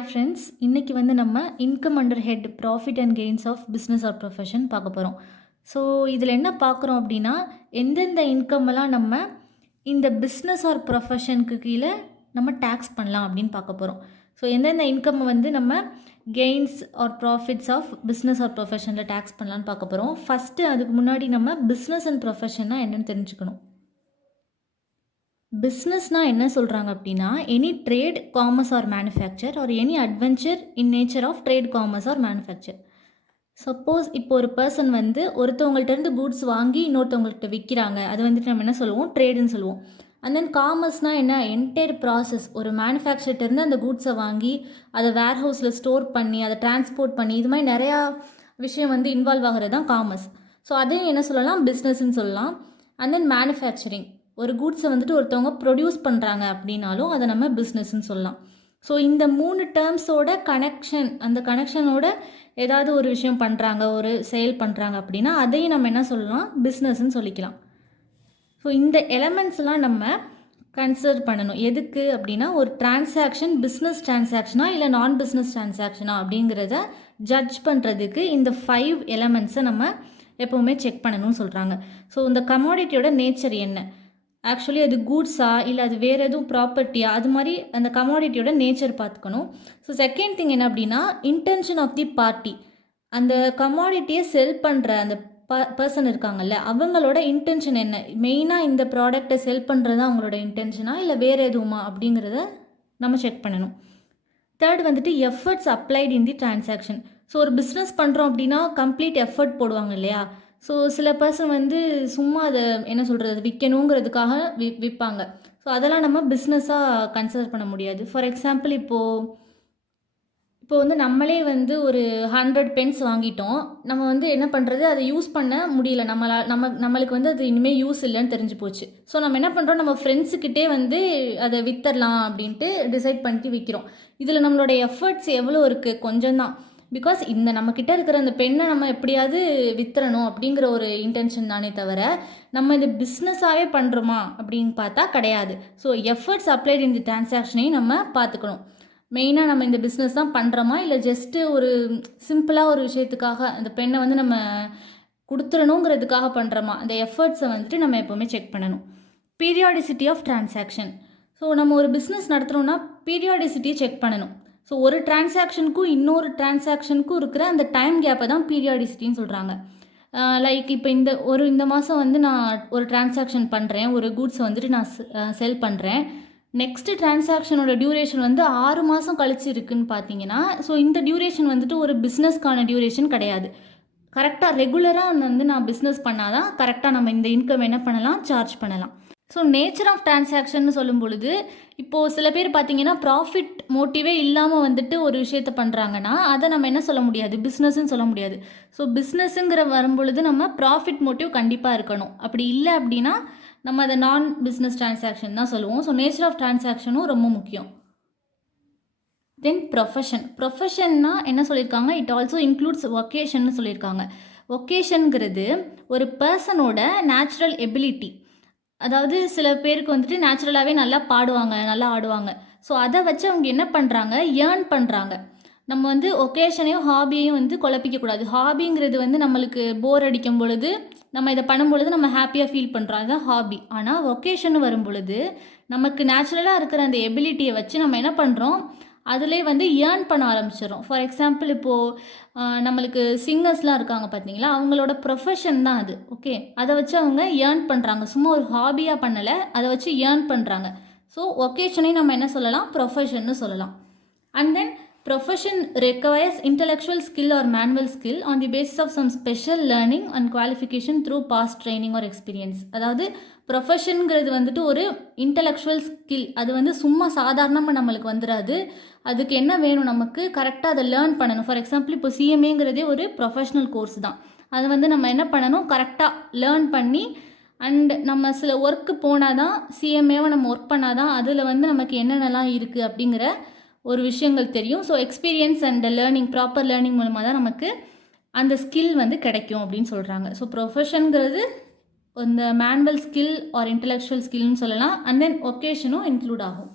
Hi friends, இன்னைக்கு வந்து நம்ம income under head profit and gains of business or profession பார்க்க போகிறோம். ஸோ இதில் என்ன பார்க்குறோம் அப்படின்னா, எந்தெந்த இன்கம்மெல்லாம் நம்ம இந்த பிஸ்னஸ் ஆர் ப்ரொஃபஷனுக்கு கீழே நம்ம டேக்ஸ் பண்ணலாம் அப்படின்னு பார்க்க போகிறோம். ஸோ எந்தெந்த இன்கம் வந்து நம்ம gains or profits of business or ப்ரொஃபஷனில் டேக்ஸ் பண்ணலான்னு பார்க்க போகிறோம். ஃபஸ்ட்டு அதுக்கு முன்னாடி நம்ம பிஸ்னஸ் அண்ட் ப்ரொஃபஷன்னா என்னென்னு தெரிஞ்சுக்கணும். பிஸ்னஸ்னால் என்ன சொல்கிறாங்க அப்படின்னா, any trade, commerce or manufacture or any adventure in nature of trade, commerce or manufacture. Suppose இப்போ ஒரு பர்சன் வந்து ஒருத்தவங்கள்ட்டேருந்து கூட்ஸ் வாங்கி இன்னொருத்தவங்கள்ட்ட விற்கிறாங்க, அது வந்துட்டு நம்ம என்ன சொல்லுவோம், ட்ரேடுன்னு சொல்லுவோம். அண்ட் தென் காமர்ஸ்னால் என்ன, என்டையர் ப்ராசஸ், ஒரு மேனுஃபேக்சர்ட்டேருந்து அந்த கூட்ஸை வாங்கி அதை வேர்ஹவுஸில் ஸ்டோர் பண்ணி அதை டிரான்ஸ்போர்ட் பண்ணி இது மாதிரி நிறையா விஷயம் வந்து இன்வால்வ் ஆகிறது தான் காமர்ஸ். ஸோ அதையும் என்ன சொல்லலாம், பிஸ்னஸ்ன்னு சொல்லலாம். அண்ட் தென் மேனுஃபேக்சரிங், ஒரு கூட்ஸை வந்துட்டு ஒருத்தவங்க ப்ரொடியூஸ் பண்ணுறாங்க அப்படின்னாலும் அதை நம்ம பிஸ்னஸ்ன்னு சொல்லலாம். ஸோ இந்த 3 டேர்ம்ஸோட கனெக்ஷன், அந்த கனெக்ஷனோட ஏதாவது ஒரு விஷயம் பண்ணுறாங்க, ஒரு செயல் பண்ணுறாங்க அப்படின்னா அதையும் நம்ம என்ன சொல்லலாம், பிஸ்னஸ்ன்னு சொல்லிக்கலாம். ஸோ இந்த எலமெண்ட்ஸ்லாம் நம்ம கன்சிடர் பண்ணணும். எதுக்கு அப்படின்னா, ஒரு டிரான்சாக்ஷன் பிஸ்னஸ் டிரான்சாக்ஷனா இல்லை நான் பிஸ்னஸ் டிரான்சாக்ஷனா அப்படிங்கிறத ஜட்ஜ் பண்ணுறதுக்கு இந்த 5 எலமெண்ட்ஸை நம்ம எப்போவுமே செக் பண்ணணும்னு சொல்கிறாங்க. ஸோ இந்த கமாடிட்டியோட நேச்சர் என்ன, ஆக்சுவலி அது கூட்ஸா இல்லை அது வேறு எதுவும் ப்ராப்பர்ட்டியா, அது மாதிரி அந்த கமாடிட்டியோட நேச்சர் பார்த்துக்கணும். ஸோ செகண்ட் திங் என்ன அப்படின்னா, இன்டென்ஷன் ஆஃப் தி பார்ட்டி, அந்த கமாடிட்டியை செல் பண்ணுற அந்த பர்சன் இருக்காங்கல்ல, அவங்களோட இன்டென்ஷன் என்ன, மெயினாக இந்த ப்ராடக்டை செல் பண்ணுறது அவங்களோட இன்டென்ஷனா இல்லை வேறு எதுவுமா அப்படிங்கிறத நம்ம செக் பண்ணணும். தேர்ட் வந்துட்டு எஃபர்ட்ஸ் அப்ளைட் இன் தி டிரான்சாக்ஷன். ஸோ ஒரு பிஸ்னஸ் பண்ணுறோம் அப்படின்னா கம்ப்ளீட் எஃபர்ட் போடுவாங்க இல்லையா. ஸோ சில பர்சன் வந்து சும்மா அதை என்ன சொல்கிறது, விற்கணுங்கிறதுக்காக விற்பாங்க. ஸோ அதெல்லாம் நம்ம பிஸ்னஸாக கன்சிடர் பண்ண முடியாது. ஃபார் எக்ஸாம்பிள் இப்போ வந்து நம்மளே வந்து ஒரு 100 பென்ஸ் வாங்கிட்டோம், நம்ம வந்து என்ன பண்ணுறது, அதை யூஸ் பண்ண முடியல, நம்மளுக்கு வந்து அது இனிமேல் யூஸ் இல்லைன்னு தெரிஞ்சு போச்சு. ஸோ நம்ம என்ன பண்ணுறோம், நம்ம ஃப்ரெண்ட்ஸுக்கிட்டே வந்து அதை வித்தரலாம் அப்படின்ட்டு டிசைட் பண்ணிட்டு விற்கிறோம். இதில் நம்மளோட எஃபர்ட்ஸ் எவ்வளோ இருக்குது, கொஞ்சம் தான். பிகாஸ் இந்த நம்மக்கிட்ட இருக்கிற அந்த பெண்ணை நம்ம எப்படியாவது வித்துறணும் அப்படிங்கிற ஒரு இன்டென்ஷன் தானே தவிர, நம்ம இது பிஸ்னஸாகவே பண்ணுறோமா அப்படின்னு பார்த்தா கிடையாது. ஸோ எஃபர்ட்ஸ் அப்ளைட் இன் தி டிரான்சாக்ஷனையும் நம்ம பார்த்துக்கணும். மெயினாக நம்ம இந்த பிஸ்னஸ் தான் பண்ணுறோமா இல்லை ஜஸ்ட்டு ஒரு சிம்பிளாக ஒரு விஷயத்துக்காக அந்த பெண்ணை வந்து நம்ம கொடுத்துடணுங்கிறதுக்காக பண்ணுறோமா, அந்த எஃபர்ட்ஸை வந்துட்டு நம்ம எப்போவுமே செக் பண்ணணும். Periodicity of transaction. ஸோ நம்ம ஒரு பிஸ்னஸ் நடத்துகிறோன்னா பீரியாடிசிட்டியை செக் பண்ணணும். ஸோ ஒரு டிரான்சாக்ஷனுக்கும் இன்னொரு டிரான்சாக்ஷனுக்கும் இருக்கிற அந்த டைம் கேப்பை தான் பீரியாடிசிட்டின்னு சொல்கிறாங்க. லைக் இப்போ இந்த மாதம் வந்து நான் ஒரு டிரான்சாக்ஷன் பண்ணுறேன், ஒரு கூட்ஸை வந்துட்டு நான் செல் பண்ணுறேன். நெக்ஸ்ட்டு டிரான்சாக்ஷனோட டியூரேஷன் வந்து 6 மாதம் கழிச்சு இருக்குதுன்னு பார்த்தீங்கன்னா, ஸோ இந்த டியூரேஷன் வந்துட்டு ஒரு பிஸ்னஸ்க்கான டியூரேஷன் கிடையாது. கரெக்டாக ரெகுலராக வந்து நான் பிஸ்னஸ் பண்ணால் தான் கரெக்டாக நம்ம இந்த இன்கம் என்ன பண்ணலாம், சார்ஜ் பண்ணலாம். ஸோ நேச்சர் ஆஃப் டிரான்சாக்ஷன் சொல்லும் பொழுது, இப்போது சில பேர் பார்த்தீங்கன்னா ப்ராஃபிட் மோட்டிவே இல்லாமல் வந்துட்டு ஒரு விஷயத்தை பண்ணுறாங்கன்னா அதை நம்ம என்ன சொல்ல முடியாது, பிஸ்னஸ்ன்னு சொல்ல முடியாது. ஸோ பிஸ்னஸ்ங்கிற வரும்பொழுது நம்ம ப்ராஃபிட் மோட்டிவ் கண்டிப்பாக இருக்கணும். அப்படி இல்லை அப்படின்னா நம்ம அதை நான் பிஸ்னஸ் டிரான்சாக்ஷன் தான் சொல்லுவோம். ஸோ நேச்சர் ஆஃப் டிரான்சாக்ஷனும் ரொம்ப முக்கியம். தென் ப்ரொஃபஷன்னா என்ன சொல்லியிருக்காங்க, இட் ஆல்சோ இன்க்ளூட்ஸ் ஒகேஷன்னு சொல்லியிருக்காங்க. ஒகேஷனுங்கிறது ஒரு பர்சனோட நேச்சுரல் எபிலிட்டி. அதாவது சில பேருக்கு வந்துட்டு நேச்சுரலாகவே நல்லா பாடுவாங்க, நல்லா ஆடுவாங்க. ஸோ அதை வச்சு அவங்க என்ன பண்ணுறாங்க, ஏர்ன் பண்ணுறாங்க. நம்ம வந்து ஒகேஷனையும் ஹாபியையும் வந்து குழப்பிக்கக்கூடாது. ஹாபிங்கிறது வந்து நம்மளுக்கு போர் அடிக்கும் பொழுது நம்ம இதை பண்ணும் பொழுது நம்ம ஹாப்பியாக ஃபீல் பண்ணுறோம், அதுதான் ஹாபி. ஆனால் ஒகேஷன் வரும் பொழுது நமக்கு நேச்சுரலாக இருக்கிற அந்த எபிலிட்டியை வச்சு நம்ம என்ன பண்ணுறோம், அதிலே வந்து ஏர்ன் பண்ண ஆரம்பிச்சிடும். ஃபார் எக்ஸாம்பிள் இப்போது நம்மளுக்கு சிங்கர்ஸ்லாம் இருக்காங்க பார்த்தீங்களா, அவங்களோட ப்ரொஃபஷன் தான் அது. ஓகே, அதை வச்சு அவங்க ஏர்ன் பண்ணுறாங்க, சும்மா ஒரு ஹாபியாக பண்ணலை, அதை வச்சு ஏர்ன் பண்ணுறாங்க. ஸோ ஒகேஷனையும் நம்ம என்ன சொல்லலாம், ப்ரொஃபஷன்னு சொல்லலாம். And then profession requires intellectual skill or manual skill on the basis of some special learning and qualification through past training or experience. அதாவது ப்ரொஃபஷனுங்கிறது வந்துட்டு ஒரு இன்டலெக்சுவல் ஸ்கில், அது வந்து சும்மா சாதாரணமாக நம்மளுக்கு வந்துடாது. அதுக்கு என்ன வேணும், நமக்கு கரெக்டாக அதை லேர்ன் பண்ணணும். ஃபார் எக்ஸாம்பிள் இப்போ சிஎம்ஏங்கிறதே ஒரு ப்ரொஃபஷ்னல் கோர்ஸ் தான். அதை வந்து நம்ம என்ன பண்ணணும், கரெக்டாக லேர்ன் பண்ணி அண்ட் நம்ம சில ஒர்க்கு போனால் தான், சிஎம்ஏவை நம்ம ஒர்க் பண்ணால் தான் அதில் வந்து நமக்கு என்னென்னலாம் இருக்குது அப்படிங்கிற ஒரு விஷயங்கள் தெரியும். So experience and learning, proper learning மூலமாக தான் நமக்கு அந்த ஸ்கில் வந்து கிடைக்கும் அப்படின்னு சொல்கிறாங்க. ஸோ ப்ரொஃபஷனுங்கிறது இந்த மேனுவல் ஸ்கில் ஆர் இன்டலெக்சுவல் ஸ்கில்னு சொல்லலாம். அண்ட் தென் ஒகேஷனும் இன்க்ளூட் ஆகும்.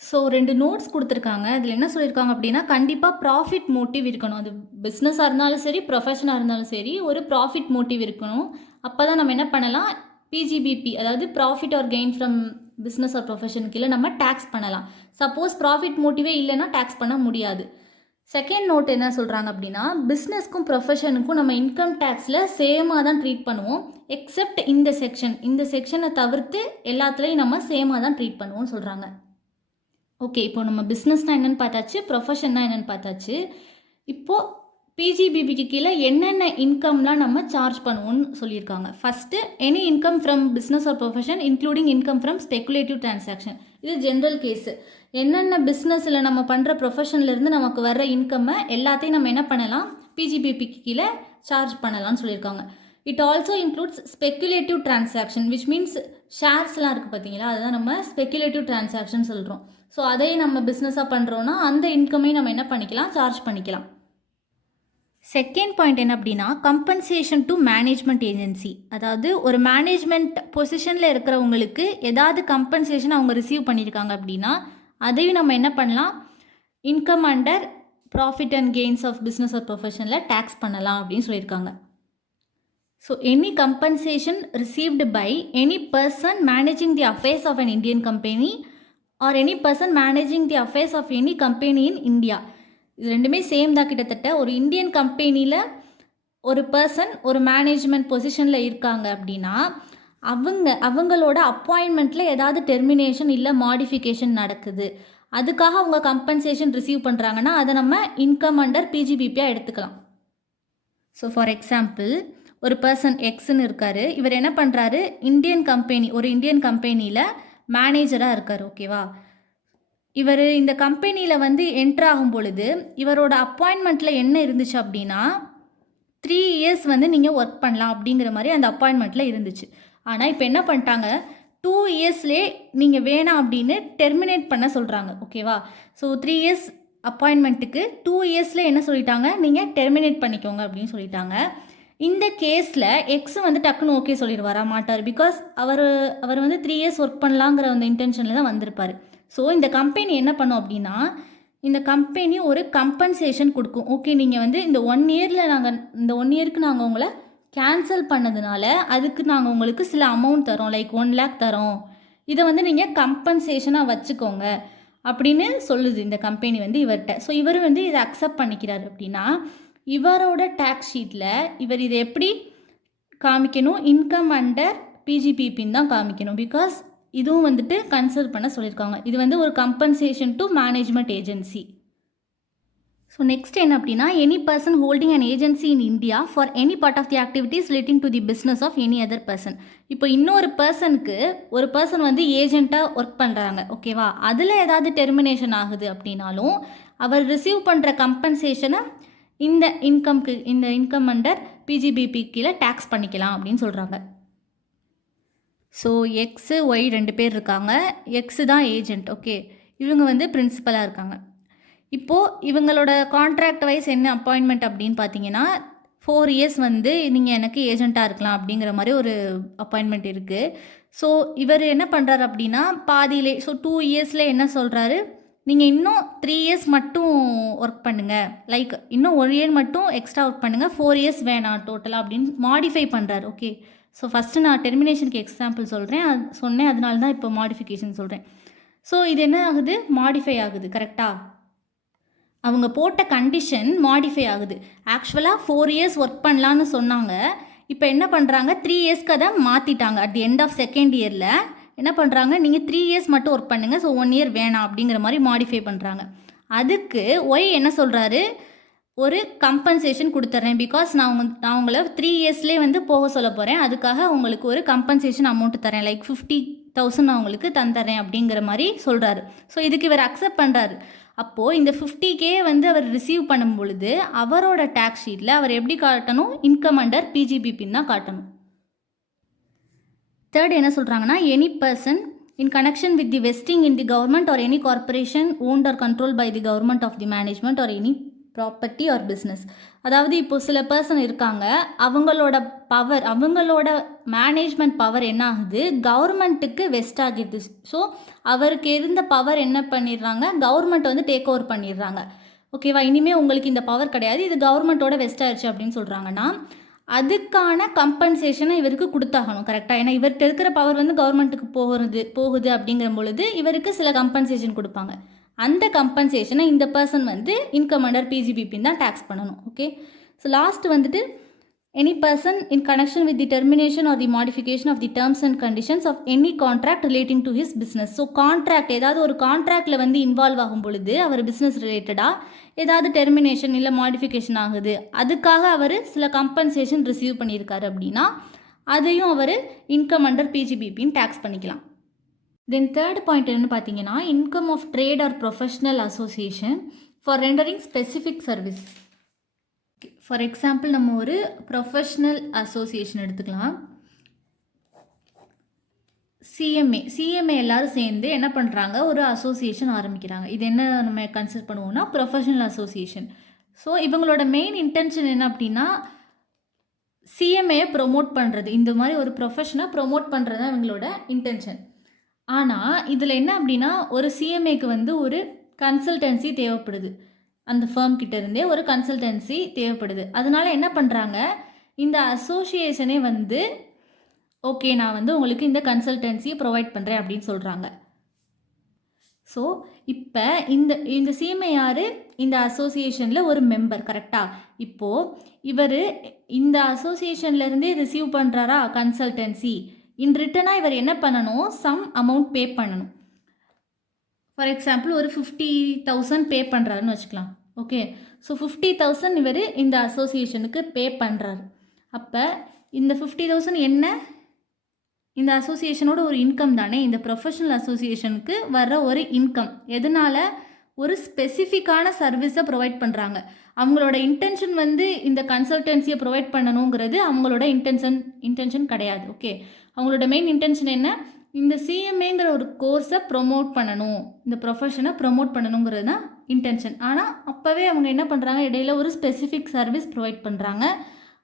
ஸோ 2 நோட்ஸ் குடுத்துருக்காங்க. அதில என்ன சொல்லியிருக்காங்க அப்டின்னா, கண்டிப்பா ப்ராஃபிட் மோட்டிவ் இருக்கணும். அது பிசினஸா இருந்தாலும் சரி, ப்ரொஃபஷனா இருந்தாலும் சரி, ஒரு ப்ராஃபிட் மோட்டிவ் இருக்கணும். அப்பதான் நம்ம என்ன பண்ணலாம், பிஜிபிபி அதாவது profit R gain from business R profession கீழ நம்ம டாக்ஸ் பண்ணலாம். சப்போஸ் ப்ராஃபிட் மோட்டிவே இல்லன்னா டாக்ஸ் பண்ண முடியாது. செகண்ட் நோட் என்ன சொல்றாங்க அப்டின்னா, பிசினஸ்க்கும் ப்ரொஃபஷனுக்கும் நம்ம இன்கம் டாக்ஸ்ல சேமா தான் ட்ரீட் பண்ணுவோம். எக்ஸெப்ட் இந்த செக்ஷன். இந்த செக்ஷன தவிர்த்து எல்லாத்துலயும் நம்ம சேமா தான் ட்ரீட் பண்ணுவோம்னு சொல்றாங்க. ஓகே. இப்போ நம்ம பிஸ்னஸ்னா என்னன்னு பார்த்தாச்சு. ப்ரொஃபஷன்னா என்னன்னு பார்த்தாச்சு. இப்போ பிஜிபிபிக்கு கீழ என்னென்ன இன்கம்லாம் நம்ம சார்ஜ் பண்ணுவோம்னு சொல்லியிருக்காங்க. First any income from business or profession including income from speculative transaction. இது ஜென்ரல் கேஸு. என்னென்ன பிஸ்னஸில் நம்ம பண்ணுற ப்ரொஃபஷன்லேருந்து நமக்கு வர்ற இன்கம்மை எல்லாத்தையும் நம்ம என்ன பண்ணலாம், பிஜிபிபிக்கு கீழே சார்ஜ் பண்ணலாம்னு சொல்லியிருக்காங்க. It also includes speculative transaction which means ஷேர்ஸ்லாம் இருக்குது பார்த்தீங்களா, அதுதான் நம்ம ஸ்பெகுலேட்டிவ் டிரான்சாக்ஷன் சொல்கிறோம். ஸோ அதையும் நம்ம பிஸ்னஸாக பண்ணுறோன்னா அந்த இன்கமையும் நம்ம என்ன பண்ணிக்கலாம், சார்ஜ் பண்ணிக்கலாம். செகண்ட் பாயிண்ட் என்ன அப்படின்னா, கம்பன்சேஷன் டு மேனேஜ்மெண்ட் ஏஜென்சி. அதாவது ஒரு மேனேஜ்மெண்ட் பொசிஷனில் இருக்கிறவங்களுக்கு ஏதாவது கம்பன்சேஷன் அவங்க ரிசீவ் பண்ணியிருக்காங்க அப்படின்னா அதையும் நம்ம என்ன பண்ணலாம், income under profit and gains of business or ப்ரொஃபஷனில் டேக்ஸ் பண்ணலாம் அப்படின்னு சொல்லியிருக்காங்க. So any compensation received by any person managing the affairs of an Indian company or any person managing the affairs of any company in India. இது ரெண்டுமே same தான். கிட்டத்தட்ட ஒரு Indian கம்பெனியில் ஒரு பர்சன் ஒரு மேனேஜ்மெண்ட் பொசிஷனில் இருக்காங்க அப்படின்னா அவங்களோட அப்பாயின்மெண்ட்டில் ஏதாவது டெர்மினேஷன் இல்லை மாடிஃபிகேஷன் நடக்குது, அதுக்காக அவங்க கம்பன்சேஷன் ரிசீவ் பண்ணுறாங்கன்னா அதை நம்ம இன்கம் அண்டர் பிஜிபிபியாக எடுத்துக்கலாம். ஸோ ஃபார் எக்ஸாம்பிள் ஒரு பர்சன் எக்ஸ்ன்னு இருக்கார். இவர் என்ன பண்ணுறாரு, ஒரு இந்தியன் கம்பெனியில் மேனேஜராக இருக்கார். ஓகேவா. இவர் இந்த கம்பெனியில் வந்து என்ட்ரு ஆகும் பொழுது இவரோட அப்பாயின்மெண்ட்டில் என்ன இருந்துச்சு அப்படின்னா 3 இயர்ஸ் வந்து நீங்கள் ஒர்க் பண்ணலாம் அப்படிங்கிற மாதிரி அந்த அப்பாயின்மெண்ட்டில் இருந்துச்சு. ஆனால் இப்போ என்ன பண்ணிட்டாங்க, 2 இயர்ஸ்லேயே நீங்கள் வேணாம் அப்படின்னு டெர்மினேட் பண்ண சொல்கிறாங்க. ஓகேவா. ஸோ 3 இயர்ஸ் அப்பாயின்மெண்ட்டுக்கு 2 இயர்ஸில் என்ன சொல்லிட்டாங்க, நீங்கள் டெர்மினேட் பண்ணிக்கோங்க அப்படின்னு சொல்லிட்டாங்க. இந்த கேஸில் எக்ஸ் வந்து டக்குன்னு ஓகே சொல்லிடுவாரா, மாட்டார். பிகாஸ் அவர் வந்து 3 இயர்ஸ் ஒர்க் பண்ணலாங்கிற அந்த இன்டென்ஷனில் தான் வந்திருப்பார். ஸோ இந்த கம்பெனி என்ன பண்ணும் அப்படின்னா, இந்த கம்பெனி ஒரு கம்பன்சேஷன் கொடுக்கும். ஓகே, நீங்கள் வந்து இந்த 1 இயருக்கு நாங்கள் உங்களை கேன்சல் பண்ணதுனால அதுக்கு நாங்கள் உங்களுக்கு சில அமௌண்ட் தரோம், லைக் 1 lakh தரோம், இதை வந்து நீங்கள் கம்பன்சேஷனாக வச்சுக்கோங்க அப்படின்னு சொல்லுது இந்த கம்பெனி வந்து இவர்கிட்ட. ஸோ இவர் வந்து இதை அக்செப்ட் பண்ணிக்கிறார். அப்படின்னா இவரோட டேக்ஸ் ஷீட்டில் இவர் இதை எப்படி காமிக்கணும், இன்கம் அண்டர் பிஜிபிபின்னு தான் காமிக்கணும். பிகாஸ் இதுவும் வந்துட்டு கன்சிடர் பண்ண சொல்லியிருக்காங்க. இது வந்து ஒரு compensation to management agency. So next என்ன அப்படின்னா, any person holding an agency in India for any part of the activities relating to the business of any other person. இப்போ இன்னொரு பர்சன் வந்து ஏஜென்ட்டாக ஒர்க் பண்ணுறாங்க. ஓகேவா. அதில் ஏதாவது டெர்மினேஷன் ஆகுது அப்படின்னாலும் அவர் ரிசீவ் பண்ணுற கம்பன்சேஷனை இந்த இன்கம் அண்டர் பிஜிபிபி கீழே டேக்ஸ் பண்ணிக்கலாம் அப்படின்னு சொல்கிறாங்க. ஸோ எக்ஸு ஒய் 2 பேர் இருக்காங்க. எக்ஸு தான் ஏஜென்ட். ஓகே, இவங்க வந்து பிரின்சிபலாக இருக்காங்க. இப்போது இவங்களோட கான்ட்ராக்ட் வைஸ் என்ன அப்பாயின்மெண்ட் அப்படின்னு பார்த்தீங்கன்னா 4 இயர்ஸ் வந்து நீங்கள் எனக்கு ஏஜெண்ட்டாக இருக்கலாம் அப்படிங்கிற மாதிரி ஒரு அப்பாயின்மெண்ட் இருக்குது. ஸோ இவர் என்ன பண்ணுறாரு அப்படின்னா பாதியிலே, ஸோ 2 இயர்ஸில் என்ன சொல்கிறாரு, நீங்கள் இன்னும் 3 இயர்ஸ் மட்டும் ஒர்க் பண்ணுங்கள், லைக் இன்னும் 1 இயர் மட்டும் எக்ஸ்ட்ரா ஒர்க் பண்ணுங்கள், 4 இயர்ஸ் வேணாம் டோட்டலாக அப்படின்னு மாடிஃபை பண்ணுறாரு. ஓகே. ஸோ ஃபஸ்ட்டு நான் டெர்மினேஷனுக்கு எக்ஸாம்பிள் சொன்னேன், அதனால தான் இப்போ மாடிஃபிகேஷன் சொல்கிறேன். ஸோ இது என்ன ஆகுது, மாடிஃபை ஆகுது. கரெக்டாக அவங்க போட்ட கண்டிஷன் மாடிஃபை ஆகுது. ஆக்சுவலாக 4 இயர்ஸ் ஒர்க் பண்ணலான்னு சொன்னாங்க. இப்போ என்ன பண்ணுறாங்க, 3 இயர்ஸ்க்கு அதை மாற்றிட்டாங்க. At the end of second இயரில் என்ன பண்ணுறாங்க, நீங்கள் 3 இயர்ஸ் மட்டும் ஒர்க் பண்ணுங்கள், ஸோ 1 இயர் வேணாம் அப்படிங்கிற மாதிரி மாடிஃபை பண்ணுறாங்க. அதுக்கு ஒய் என்ன சொல்கிறாரு, ஒரு கம்பன்சேஷன் கொடுத்துட்றேன். பிகாஸ் நான் உங்களை 3 இயர்ஸ்லேயே வந்து போக சொல்ல போகிறேன், அதுக்காக உங்களுக்கு ஒரு கம்பன்சேஷன் அமௌண்ட்டு தரேன், லைக் 50,000 நான் உங்களுக்கு தந்துடுறேன் அப்படிங்கிற மாதிரி சொல்கிறாரு. ஸோ இதுக்கு இவர் அக்செப்ட் பண்ணுறாரு. அப்போது இந்த 50K வந்து அவர் ரிசீவ் பண்ணும் பொழுது அவரோட டேக்ஸ் ஷீட்டில் அவர் எப்படி காட்டணும், இன்கம் அண்டர் பிஜிபிபின்னு தான் காட்டணும். தேர்ட் என்ன சொல்கிறாங்கன்னா, any person in connection with the vesting in the government or any corporation owned or control by the government of the management or any property or business. அதாவது இப்போது சில பர்சன் இருக்காங்க, அவங்களோட management power என்ன ஆகுது, கவர்மெண்ட்டுக்கு வெஸ்ட் ஆகிடுது. So அவருக்கு இருந்த பவர் என்ன பண்ணிடுறாங்க, கவர்மெண்ட் வந்து டேக் ஓவர் பண்ணிடுறாங்க. ஓகேவா, இனிமேல் உங்களுக்கு இந்த பவர் கிடையாது, இது கவர்மெண்ட்டோட வெஸ்ட் ஆயிடுச்சு அப்படின்னு சொல்கிறாங்கன்னா, அதுக்கான கம்பன்சேஷனை இவருக்கு கொடுத்தாகணும். கரெக்டாக, ஏன்னா இவர்கிட்ட இருக்கிற பவர் வந்து கவர்மெண்ட்டுக்கு போகுது அப்படிங்கிற பொழுது இவருக்கு சில கம்பன்சேஷன் கொடுப்பாங்க. அந்த கம்பன்சேஷனை இந்த பர்சன் வந்து இன்கம் அண்டர் பிஜிபிபின்னு தான் டேக்ஸ் பண்ணணும். ஓகே, ஸோ லாஸ்ட் வந்துட்டு any person in connection with the termination or the modification of the terms and conditions of any contract relating to his business. So contract, ஏதாவது ஒரு கான்ட்ராக்டில் வந்து involve ஆகும் பொழுது அவர் business ரிலேட்டடாக ஏதாவது டெர்மினேஷன் இல்லை மாடிஃபிகேஷன் ஆகுது, அதுக்காக அவர் சில கம்பன்சேஷன் ரிசீவ் பண்ணியிருக்காரு அப்படின்னா அதையும் அவர் இன்கம் அண்டர் பிஜிபிபின்னு டேக்ஸ் பண்ணிக்கலாம். தென் தேர்ட் பாயிண்ட் என்னென்னு பார்த்தீங்கன்னா, income of trade or professional association for rendering specific service. For example நம்ம ஒரு ப்ரொஃபஷ்னல் அசோசியேஷன் எடுத்துக்கலாம். சிஎம்ஏ எல்லாரும் சேர்ந்து என்ன பண்ணுறாங்க, ஒரு அசோசியேஷன் ஆரம்பிக்கிறாங்க. இது என்ன நம்ம கன்சிடர் பண்ணுவோம்னா ப்ரொஃபஷ்னல் அசோசியேஷன். ஸோ இவங்களோட மெயின் இன்டென்ஷன் என்ன அப்படின்னா, சிஎம்ஏயை ப்ரொமோட் பண்ணுறது, இந்த மாதிரி ஒரு ப்ரொஃபஷனை ப்ரொமோட் பண்ணுறது தான் இவங்களோட இன்டென்ஷன். ஆனால் இதில் என்ன அப்படின்னா, ஒரு சிஎம்ஏக்கு வந்து ஒரு கன்சல்டன்சி தேவைப்படுது, அந்த ஃபர்ம் கிட்டேருந்தே ஒரு கன்சல்டன்சி தேவைப்படுது. அதனால என்ன பண்ணுறாங்க, இந்த அசோசியேஷனே வந்து ஓகே நான் வந்து உங்களுக்கு இந்த கன்சல்டன்சியை ப்ரொவைட் பண்ணுறேன் அப்படின்னு சொல்கிறாங்க. ஸோ இப்போ இந்த சிஎம்ஏ யார், இந்த அசோசியேஷனில் ஒரு மெம்பர். கரெக்டாக, இப்போது இவர் இந்த அசோசியேஷன்லேருந்தே ரிசீவ் பண்ணுறாரா கன்சல்டன்சி, இன் ரிட்டனாக இவர் என்ன பண்ணணும், சம் அமௌண்ட் பே பண்ணணும். ஃபார் எக்ஸாம்பிள் ஒரு 50,000 பே பண்ணுறாருன்னு வச்சுக்கலாம். ஓகே, ஸோ 50,000 இவர் இந்த அசோசியேஷனுக்கு பே பண்ணுறாரு. அப்போ இந்த 50,000 என்ன, இந்த அசோசியேஷனோட ஒரு இன்கம் தானே, இந்த ப்ரொஃபஷனல் அசோசியேஷனுக்கு வர்ற ஒரு இன்கம். எதனால், ஒரு ஸ்பெசிஃபிக்கான சர்வீஸை ப்ரொவைட் பண்ணுறாங்க. அவங்களோட இன்டென்ஷன் வந்து இந்த கன்சல்டன்சியை ப்ரொவைட் பண்ணணுங்கிறது அவங்களோட இன்டென்ஷன் கிடையாது. ஓகே, அவங்களோட மெயின் இன்டென்ஷன் என்ன, இந்த சிஎம்ஏங்கிற ஒரு கோர்ஸை ப்ரொமோட் பண்ணணும், இந்த ப்ரொஃபஷனை ப்ரொமோட் பண்ணணுங்கிறது தான் இன்டென்ஷன். ஆனால் அப்போவே அவங்க என்ன பண்ணுறாங்க, இடையில ஒரு ஸ்பெசிஃபிக் சர்வீஸ் ப்ரொவைட் பண்ணுறாங்க,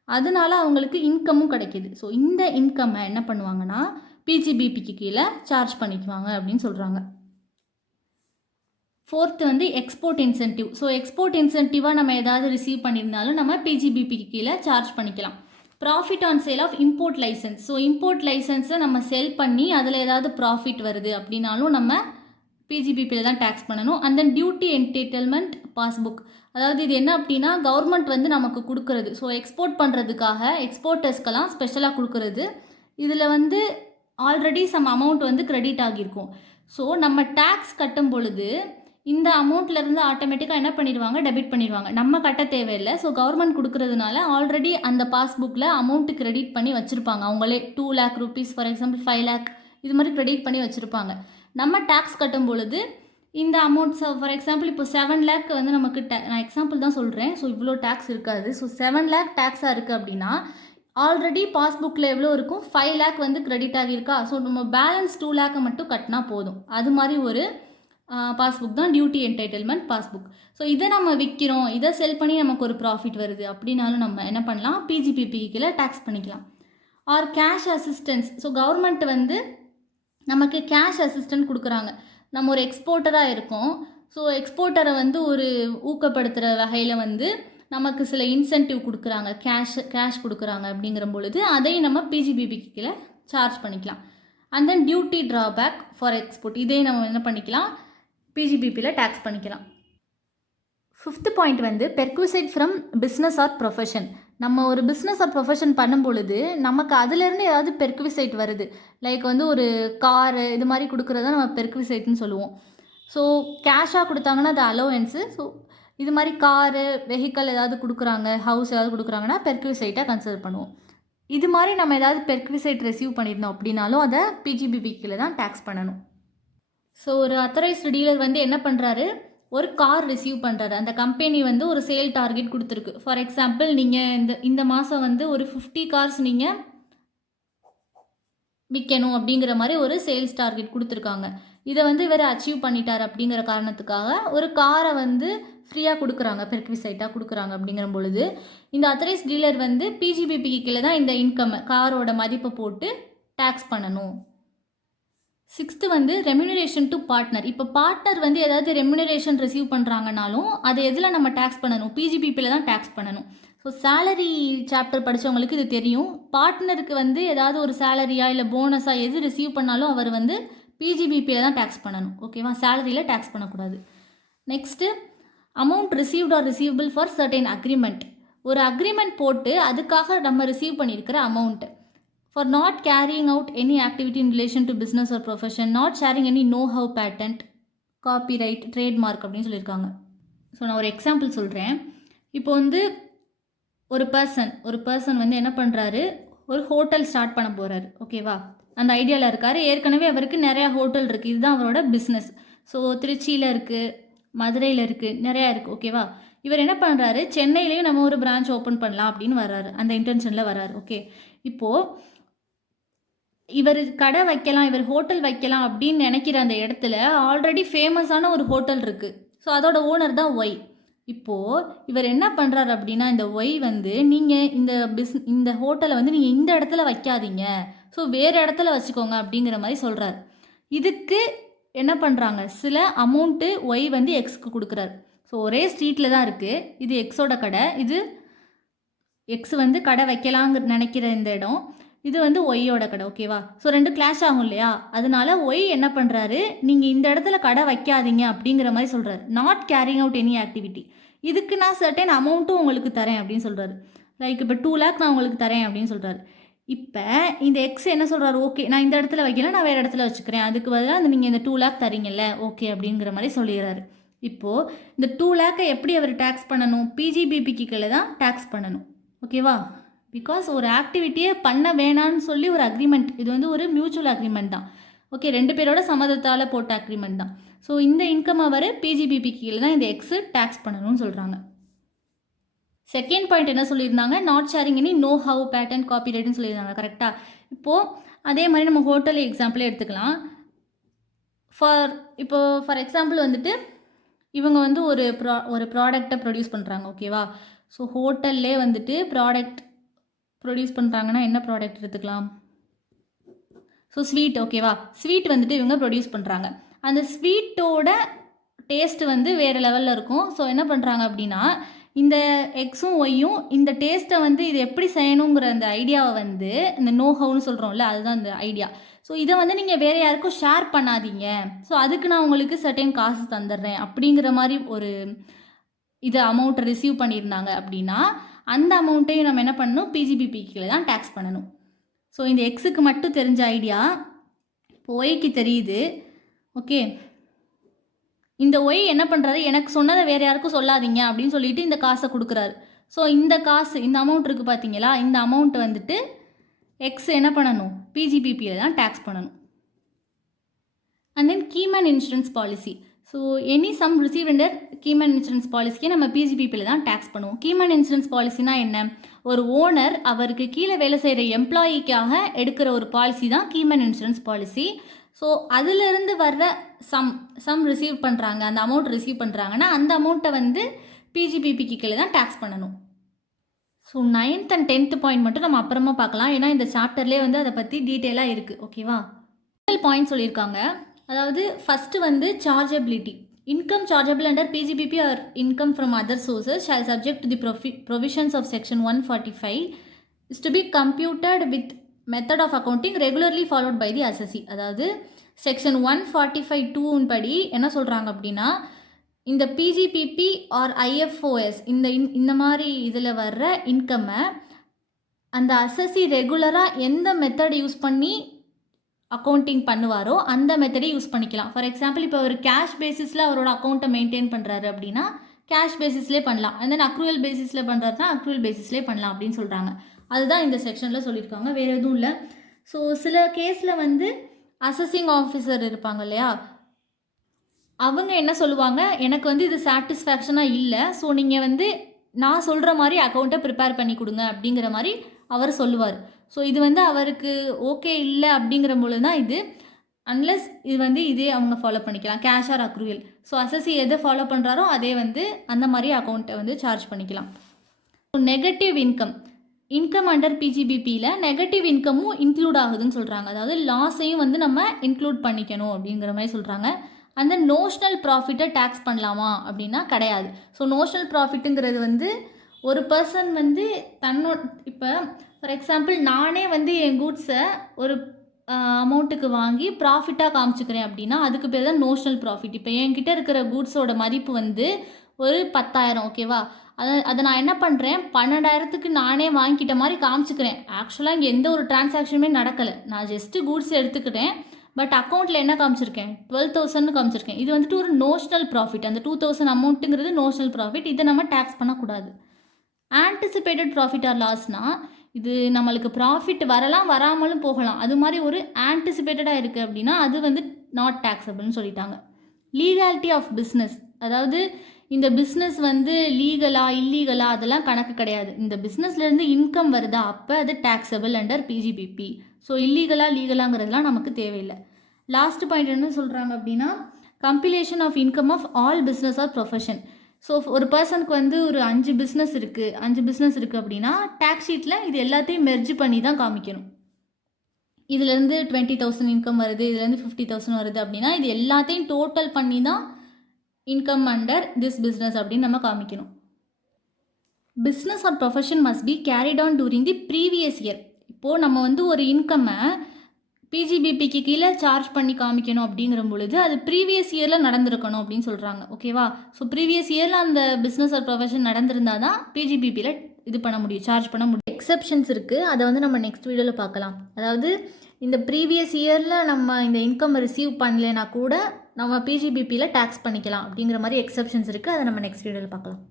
அதனால அவங்களுக்கு இன்கமும் கிடைக்கிது. ஸோ இந்த இன்கம்மை என்ன பண்ணுவாங்கன்னா பிஜிபிபிக்கு கீழே சார்ஜ் பண்ணிக்குவாங்க அப்படின்னு சொல்கிறாங்க. ஃபோர்த்து வந்து எக்ஸ்போர்ட் இன்சென்டிவ். ஸோ எக்ஸ்போர்ட் இன்சென்டிவாக நம்ம ஏதாவது ரிசீவ் பண்ணியிருந்தாலும் நம்ம பிஜிபிபிக்கு கீழே சார்ஜ் பண்ணிக்கலாம். Profit on sale of import license. So import லைசன்ஸை நம்ம செல் பண்ணி அதில் ஏதாவது ப்ராஃபிட் வருது அப்படின்னாலும் நம்ம பிஜிபிபியில் தான் டேக்ஸ் பண்ணணும். And then duty entitlement passbook. அதாவது இது என்ன அப்படின்னா, கவர்மெண்ட் வந்து நமக்கு கொடுக்குறது. ஸோ எக்ஸ்போர்ட் பண்ணுறதுக்காக எக்ஸ்போர்ட்டர்ஸ்க்கெல்லாம் ஸ்பெஷலாக கொடுக்குறது. இதில் வந்து ஆல்ரெடி சம் அமௌண்ட் வந்து கிரெடிட் ஆகியிருக்கும். ஸோ நம்ம டேக்ஸ் கட்டும் பொழுது இந்த அமௌண்ட்லேருந்து ஆட்டோமேட்டிக்காக என்ன பண்ணிடுவாங்க, டெபிட் பண்ணிடுவாங்க, நம்ம கட்ட தேவையில்லை. ஸோ கவர்மெண்ட் கொடுக்குறதுனால ஆல்ரெடி அந்த பாஸ்புக்கில் அமௌண்ட்டு கிரெடிட் பண்ணி வச்சுருப்பாங்க. அவங்களே 2 lakh rupees for example 5 lakh இது மாதிரி கிரெடிட் பண்ணி வச்சுருப்பாங்க. நம்ம டேக்ஸ் கட்டும் பொழுது இந்த அமௌண்ட் ஃபார் எக்ஸாம்பிள் இப்போ 7 lakh வந்து நமக்கு நான் எக்ஸாம்பிள் தான் சொல்கிறேன். ஸோ இவ்வளோ டேக்ஸ் இருக்காது. ஸோ 7 lakh டேக்ஸாக இருக்குது அப்படின்னா ஆல்ரெடி பாஸ்புக்கில் எவ்வளோ இருக்கும், 5 lakh வந்து கிரெடிட் ஆகியிருக்கா. ஸோ நம்ம பேலன்ஸ் 2 lakh மட்டும் கட்டினா போதும். அது மாதிரி ஒரு பாஸ்புக் தான் டியூட்டி என்டைட்டில்மெண்ட் பாஸ்புக். ஸோ இதை நம்ம விற்கிறோம், இதை செல் பண்ணி நமக்கு ஒரு ப்ராஃபிட் வருது அப்படின்னாலும் நம்ம என்ன பண்ணலாம், பிஜிபிபிக்கில் டேக்ஸ் பண்ணிக்கலாம். R cash assistance. So government வந்து நமக்கு கேஷ் அசிஸ்டன்ட் கொடுக்குறாங்க. நம்ம ஒரு எக்ஸ்போர்ட்டராக இருக்கோம். ஸோ எக்ஸ்போர்ட்டரை வந்து ஒரு ஊக்கப்படுத்துகிற வகையில் வந்து நமக்கு சில இன்சென்டிவ் கொடுக்குறாங்க, கேஷ் கொடுக்குறாங்க. அப்படிங்கிற பொழுது அதையும் நம்ம பிஜிபிபிக்கு கீழே சார்ஜ் பண்ணிக்கலாம். And then duty drawback for export, இதையும் நம்ம என்ன பண்ணிக்கலாம், பிஜிபிபியில் டேக்ஸ் பண்ணிக்கலாம். 5th பாயிண்ட் வந்து பெர்க்விசைட் ஃப்ரம் பிஸ்னஸ் ஆர் ப்ரொஃபஷன். நம்ம ஒரு பிஸ்னஸ் ஆர் ப்ரொஃபஷன் பண்ணும் பொழுது நமக்கு அதிலேருந்து ஏதாவது பெர்க்விசைட் வருது, லைக் வந்து ஒரு காரு இது மாதிரி கொடுக்குறத நம்ம பெர்க்விசைட்னு சொல்லுவோம். ஸோ கேஷாக கொடுத்தாங்கன்னா அது அலோவன்ஸு. ஸோ இது மாதிரி காரு வெஹிக்கல் ஏதாவது கொடுக்குறாங்க, ஹவுஸ் ஏதாவது கொடுக்குறாங்கன்னா பெர்க்விசைட்டாக கன்சிடர் பண்ணுவோம். இது மாதிரி நம்ம ஏதாவது பெர்க்விசைட் ரிசீவ் பண்ணியிருந்தோம் அப்படின்னாலும் அதை பிஜிபிபிக்கில் தான் டேக்ஸ் பண்ணணும். ஸோ ஒரு அத்தரைஸ்டு டீலர் வந்து என்ன பண்ணுறாரு, ஒரு கார் ரிசீவ் பண்ணுறாரு. அந்த கம்பெனி வந்து ஒரு சேல் டார்கெட் கொடுத்துருக்கு. ஃபார் எக்ஸாம்பிள் நீங்கள் இந்த மாதம் வந்து ஒரு 50 cars நீங்கள் விற்கணும் அப்படிங்கிற மாதிரி ஒரு சேல்ஸ் டார்கெட் கொடுத்துருக்காங்க. இதை வந்து இவர் அச்சீவ் பண்ணிட்டார் அப்படிங்கிற காரணத்துக்காக ஒரு காரை வந்து ஃப்ரீயாக கொடுக்குறாங்க, பெர்க்விசைட்டாக கொடுக்குறாங்க. அப்படிங்கிற பொழுது இந்த அத்தரைஸ் டீலர் வந்து பிஜிபிபிக்கு கீழே தான் இந்த இன்கம் காரோட மதிப்பை போட்டு டேக்ஸ் பண்ணணும். 6th வந்து ரெம்யூனரேஷன் டு பார்ட்னர். இப்போ பார்ட்னர் வந்து ஏதாவது ரெம்யூனரேஷன் ரிசீவ் பண்ணுறாங்கனாலும் அது எதில் நம்ம டேக்ஸ் பண்ணணும்? பிஜிபிபியில் தான் டேக்ஸ் பண்ணணும். ஸோ சேலரி சாப்டர் படித்தவங்களுக்கு இது தெரியும். பார்ட்னருக்கு வந்து ஏதாவது ஒரு சேலரியா இல்லை போனஸாக எது ரிசீவ் பண்ணாலும் அவர் வந்து பிஜிபிபியில் தான் டேக்ஸ் பண்ணணும். ஓகேவா? சேலரியில் டேக்ஸ் பண்ணக்கூடாது. Next amount received or receivable for certain agreement. ஒரு அக்ரிமெண்ட் போட்டு அதுக்காக நம்ம ரிசீவ் பண்ணியிருக்கிற amount. For not carrying out any activity in relation to business or profession, not sharing any know-how, patent, copyright, trademark அப்படின்னு சொல்லியிருக்காங்க. So நான் ஒரு example சொல்கிறேன். இப்போ வந்து ஒரு பர்சன் வந்து என்ன பண்ணுறாரு, ஒரு ஹோட்டல் ஸ்டார்ட் பண்ண போகிறாரு. ஓகேவா? அந்த ஐடியாவில் இருக்கார். ஏற்கனவே அவருக்கு நிறையா ஹோட்டல் இருக்குது. இதுதான் அவரோட பிஸ்னஸ். ஸோ திருச்சியில் இருக்குது, மதுரையில் இருக்குது, நிறையா இருக்குது. ஓகேவா? இவர் என்ன பண்ணுறாரு, சென்னையிலேயும் நம்ம ஒரு பிரான்ச் ஓப்பன் பண்ணலாம் அப்படின்னு வர்றாரு. அந்த இன்டென்ஷனில் வர்றாரு. ஓகே, இப்போது இவர் கடை வைக்கலாம், இவர் ஹோட்டல் வைக்கலாம் அப்படின்னு நினைக்கிற அந்த இடத்துல ஆல்ரெடி ஃபேமஸான ஒரு ஹோட்டல் இருக்குது. ஸோ அதோட ஓனர் தான் ஒய். இப்போது இவர் என்ன பண்ணுறாரு அப்படின்னா, இந்த ஒய் வந்து நீங்கள் இந்த ஹோட்டலை வந்து நீங்கள் இந்த இடத்துல வைக்காதீங்க, ஸோ வேறு இடத்துல வச்சுக்கோங்க அப்படிங்கிற மாதிரி சொல்கிறார். இதுக்கு என்ன பண்ணுறாங்க, சில அமௌண்ட்டு ஒய் வந்து எக்ஸுக்கு கொடுக்குறாரு. ஸோ ஒரே ஸ்ட்ரீட்டில் தான் இருக்குது. இது எக்ஸோட கடை, இது எக்ஸ் வந்து கடை வைக்கலாங்க நினைக்கிற இந்த இடம், இது வந்து ஒய்யோட கடை. ஓகேவா? ஸோ ரெண்டு கிளாஷ் ஆகும் இல்லையா? அதனால ஒய் என்ன பண்ணுறாரு, நீங்கள் இந்த இடத்துல கடை வைக்காதீங்க அப்படிங்கிற மாதிரி சொல்கிறாரு. Not carrying out any activity. இதுக்கு நான் சர்டன் அமௌண்ட்டும் உங்களுக்கு தரேன் அப்படின்னு சொல்கிறாரு. லைக் இப்போ 2 lakh நான் உங்களுக்கு தரேன் அப்படின்னு சொல்கிறாரு. இப்போ இந்த எக்ஸ் என்ன சொல்கிறாரு, ஓகே நான் இந்த இடத்துல வைக்கல, நான் வேறு இடத்துல வச்சுக்கிறேன், அதுக்கு பதிலாக அந்த நீங்கள் இந்த 2 lakh தரீங்கல்ல, ஓகே அப்படிங்கிற மாதிரி சொல்லிடுறாரு. இப்போது இந்த 2 lakh எப்படி அவர் டேக்ஸ் பண்ணணும்? பிஜிபிபிக்கு கீழே தான் டேக்ஸ் பண்ணணும். ஓகேவா? பிகாஸ் ஒரு ஆக்டிவிட்டியை பண்ண வேணான்னு சொல்லி ஒரு அக்ரிமெண்ட், இது வந்து ஒரு மியூச்சுவல் அக்ரிமெண்ட் தான். ஓகே, 2 பேரோட சம்மதத்தால் போட்ட அக்ரிமெண்ட் தான். ஸோ இந்த இன்கம் அவர் பிஜிபிபி கீழே தான் இந்த எக்ஸு டேக்ஸ் பண்ணணும்னு சொல்கிறாங்க. செகண்ட் பாயிண்ட் என்ன சொல்லியிருந்தாங்க, not sharing any know how, patent, காப்பிரைட்னு சொல்லியிருந்தாங்க. கரெக்டாக? இப்போது அதே மாதிரி நம்ம ஹோட்டல் எக்ஸாம்பிளே எடுத்துக்கலாம். ஃபார் எக்ஸாம்பிள் வந்துட்டு இவங்க வந்து ஒரு ப்ராடக்டை ப்ரொடியூஸ் பண்ணுறாங்க. ஓகேவா? ஸோ ஹோட்டல்லே வந்துட்டு ப்ராடக்ட் ப்ரொடியூஸ் பண்ணுறாங்கன்னா என்ன ப்ராடக்ட் எடுத்துக்கலாம்? So sweet. ஓகேவா? ஸ்வீட் வந்துட்டு இவங்க ப்ரொடியூஸ் பண்ணுறாங்க. அந்த ஸ்வீட்டோட டேஸ்ட்டு வந்து வேறு லெவலில் இருக்கும். ஸோ என்ன பண்ணுறாங்க அப்படின்னா, இந்த எக்ஸும் ஒய்யும் இந்த டேஸ்ட்டை வந்து இது எப்படி செய்யணுங்கிற அந்த ஐடியாவை வந்து இந்த நோ ஹவுன்னு சொல்கிறோம்ல, அதுதான் இந்த ஐடியா. ஸோ இதை வந்து நீங்கள் வேறு யாருக்கும் ஷேர் பண்ணாதீங்க, ஸோ அதுக்கு நான் உங்களுக்கு சர்டைன் காசு தந்துடுறேன் அப்படிங்கிற மாதிரி ஒரு இதை அமௌண்ட்டை ரிசீவ் பண்ணியிருந்தாங்க அப்படின்னா அந்த அமௌண்ட்டையும் நம்ம என்ன பண்ணணும், பிஜிபிபி கீழே தான் டேக்ஸ் பண்ணணும். ஸோ இந்த எக்ஸுக்கு மட்டும் தெரிஞ்ச ஐடியா இப்போ ஒய்க்கு தெரியுது. ஓகே, இந்த ஒய் என்ன பண்ணுறாரு, எனக்கு சொன்னதை வேறு யாருக்கும் சொல்லாதீங்க அப்படின்னு சொல்லிட்டு இந்த காசை கொடுக்குறாரு. ஸோ இந்த காசு, இந்த அமௌண்ட் இருக்குது பார்த்தீங்களா, இந்த அமௌண்ட் வந்துட்டு எக்ஸ் என்ன பண்ணணும், பிஜிபிபியில் தான் டேக்ஸ் பண்ணணும். And then keyman insurance policy. So any sum receive under keyman insurance பாலிசிக்கு நம்ம பிஜிபிபியில் தான் டேக்ஸ் பண்ணுவோம். கீமேன் இன்சூரன்ஸ் பாலிசினா என்ன, ஒரு ஓனர் அவருக்கு கீழே வேலை செய்கிற எம்ப்ளாயிக்காக எடுக்கிற ஒரு பாலிசி தான் கீமேன் இன்சூரன்ஸ் பாலிசி. ஸோ அதிலிருந்து வர்ற சம் ரிசீவ் பண்ணுறாங்க, அந்த அமௌண்ட் ரிசீவ் பண்ணுறாங்கன்னா அந்த அமௌண்ட்டை வந்து பிஜிபிபிக்கு கீழே தான் டேக்ஸ் பண்ணணும். So 9th and 10th point மட்டும் நம்ம அப்புறமா பார்க்கலாம், ஏன்னா இந்த சாப்டர்லேயே வந்து அதை பற்றி டீட்டெயிலாக இருக்குது. ஓகேவா? பாயிண்ட் சொல்லியிருக்காங்க. அதாவது ஃபஸ்ட்டு வந்து chargeability. Income chargeable under PGBP or income from other sources shall subject to the provisions of section 145 is to be computed with method of accounting regularly followed by the assessee. அதாவது section 145(2) படி என்ன சொல்கிறாங்க அப்படின்னா, இந்த PGBP R IFoS இந்த மாதிரி இதில் வர்ற இன்கம்மை அந்த அசசி ரெகுலராக எந்த மெத்தட் யூஸ் பண்ணி அக்கௌண்டிங் பண்ணுவாரோ அந்த மெத்தடை யூஸ் பண்ணிக்கலாம். ஃபார் எக்ஸாம்பிள், இப்போ அவர் கேஷ் பேசிஸில் அவரோட அக்கௌண்ட்டை மெயின்டைன் பண்ணுறாரு அப்படின்னா கேஷ் பேசிஸ்லேயே பண்ணலாம். அண்ட் தென் அக்ரூவல் பேசிஸில் பண்ணுறாருனா அக்ரூவல் பேசிஸ்லேயே பண்ணலாம் அப்படின்னு சொல்கிறாங்க. அதுதான் இந்த செக்ஷனில் சொல்லியிருக்காங்க, வேறு எதுவும் இல்லை. ஸோ சில கேஸில் வந்து அசஸிங் ஆஃபீஸர் இருப்பாங்க இல்லையா, அவங்க என்ன சொல்லுவாங்க, எனக்கு வந்து இது சாட்டிஸ்ஃபேக்ஷனாக இல்லை, ஸோ நீங்கள் வந்து நான் சொல்கிற மாதிரி அக்கௌண்ட்டை ப்ரிப்பேர் பண்ணி கொடுங்க அப்படிங்கிற மாதிரி அவர் சொல்லுவார். ஸோ இது வந்து அவருக்கு ஓகே இல்லை அப்படிங்கிற பொழுது தான் இது. அன்லெஸ் இது வந்து இதே அவங்க ஃபாலோ பண்ணிக்கலாம், கேஷ் ஆர் அக்ரூவல். ஸோ அசஸி எதை ஃபாலோ பண்ணுறாரோ அதே வந்து அந்த மாதிரி அக்கௌண்ட்டை வந்து சார்ஜ் பண்ணிக்கலாம். நெகட்டிவ் இன்கம் அண்டர் பிஜிபிபியில் நெகட்டிவ் இன்கமும் இன்க்ளூட் ஆகுதுன்னு சொல்கிறாங்க. அதாவது லாஸையும் வந்து நம்ம இன்க்ளூட் பண்ணிக்கணும் அப்படிங்கிற மாதிரி சொல்கிறாங்க. அந்த நோஷ்னல் ப்ராஃபிட்டை டேக்ஸ் பண்ணலாமா அப்படின்னா கிடையாது. ஸோ நோஷ்னல் ப்ராஃபிட்டுங்கிறது வந்து ஒரு பர்சன் வந்து இப்போ ஃபார் எக்ஸாம்பிள் நானே வந்து என் கூட்ஸை ஒரு அமௌண்ட்டுக்கு வாங்கி ப்ராஃபிட்டாக காமிச்சிக்கிறேன் அப்படின்னா அதுக்கு பேர் தான் நோஷ்னல் ப்ராஃபிட். இப்போ என்கிட்ட இருக்கிற கூட்ஸோட மதிப்பு வந்து ஒரு 10,000, ஓகேவா? அதை நான் என்ன பண்ணுறேன், 12,000க்கு நானே வாங்கிக்கிட்ட மாதிரி காமிச்சிக்கிறேன். ஆக்சுவலாக இங்கே எந்த ஒரு டிரான்சாக்ஷனுமே நடக்கலை. நான் ஜஸ்ட்டு கூட்ஸ் எடுத்துக்கிட்டேன், பட் அக்கௌண்ட்டில் என்ன காமிச்சிருக்கேன், 12,000 காமிச்சிருக்கேன். இது வந்துட்டு ஒரு நோஷ்னல் ப்ராஃபிட். அந்த 2,000 அமௌண்ட்டுங்கிறது நோஷ்னல் ப்ராஃபிட். இதை நம்ம டேக்ஸ் பண்ணக்கூடாது. ஆன்டிசிபேட்டட் ப்ராஃபிட் ஆர் லாஸ்னால் இது நம்மளுக்கு ப்ராஃபிட் வரலாம் வராமலும் போகலாம். அது மாதிரி ஒரு ஆன்டிசிபேட்டடாக இருக்குது அப்படின்னா அது வந்து நாட் டேக்ஸபிள்னு சொல்லிட்டாங்க. லீகாலிட்டி ஆஃப் பிஸ்னஸ், அதாவது இந்த பிஸ்னஸ் வந்து லீகலா இல்லீகலா அதெல்லாம் கணக்கு கிடையாது. இந்த பிஸ்னஸ்லேருந்து இன்கம் வருதா அப்போ அது டேக்ஸபிள் அண்டர் பிஜிபிபி. ஸோ இல்லீகலா லீகலாங்கிறதுலாம் நமக்கு தேவையில்லை. லாஸ்ட் பாயிண்ட் என்ன சொல்கிறாங்க அப்படின்னா compilation of income of all business or profession. So ஒரு பர்சனுக்கு வந்து ஒரு 5 பிஸ்னஸ் இருக்குது அப்படின்னா டேக்ஸ் ஷீட்டில் இது எல்லாத்தையும் மெர்ஜ் பண்ணி தான் காமிக்கணும். இதுலேருந்து 20,000 இன்கம் வருது, இதுலேருந்து 50,000 வருது அப்படின்னா இது எல்லாத்தையும் டோட்டல் பண்ணி தான் இன்கம் அண்டர் திஸ் பிஸ்னஸ் அப்படின்னு நம்ம காமிக்கணும். Business or profession must be carried on during the previous year. இப்போது நம்ம வந்து ஒரு இன்கம்மை பிஜிபிபிக்கு கீழே சார்ஜ் பண்ணி காமிக்கணும் அப்படிங்கிற பொழுது அது ப்ரீவியஸ் இயரில் நடந்திருக்கணும் அப்படின்னு சொல்கிறாங்க, ஓகேவா? ஸோ ப்ரீவியஸ் இயரில் அந்த பிஸ்னஸ் ஆர் ப்ரொஃபஷன் நடந்திருந்தால் தான் பிஜிபிபியில் இது பண்ண முடியும், சார்ஜ் பண்ண முடியும். எக்ஸப்ஷன்ஸ் இருக்குது, அதை வந்து நம்ம நெக்ஸ்ட் வீடியோவில் பார்க்கலாம். அதாவது இந்த ப்ரீவியஸ் இயரில் நம்ம இந்த இன்கம் ரிசீவ் பண்ணலைன்னா கூட நம்ம பிஜிபிபியில் டேக்ஸ் பண்ணிக்கலாம் அப்படிங்கிற மாதிரி எக்ஸப்ஷன்ஸ் இருக்குது. அதை நம்ம நெக்ஸ்ட் வீடியோவில் பார்க்கலாம்.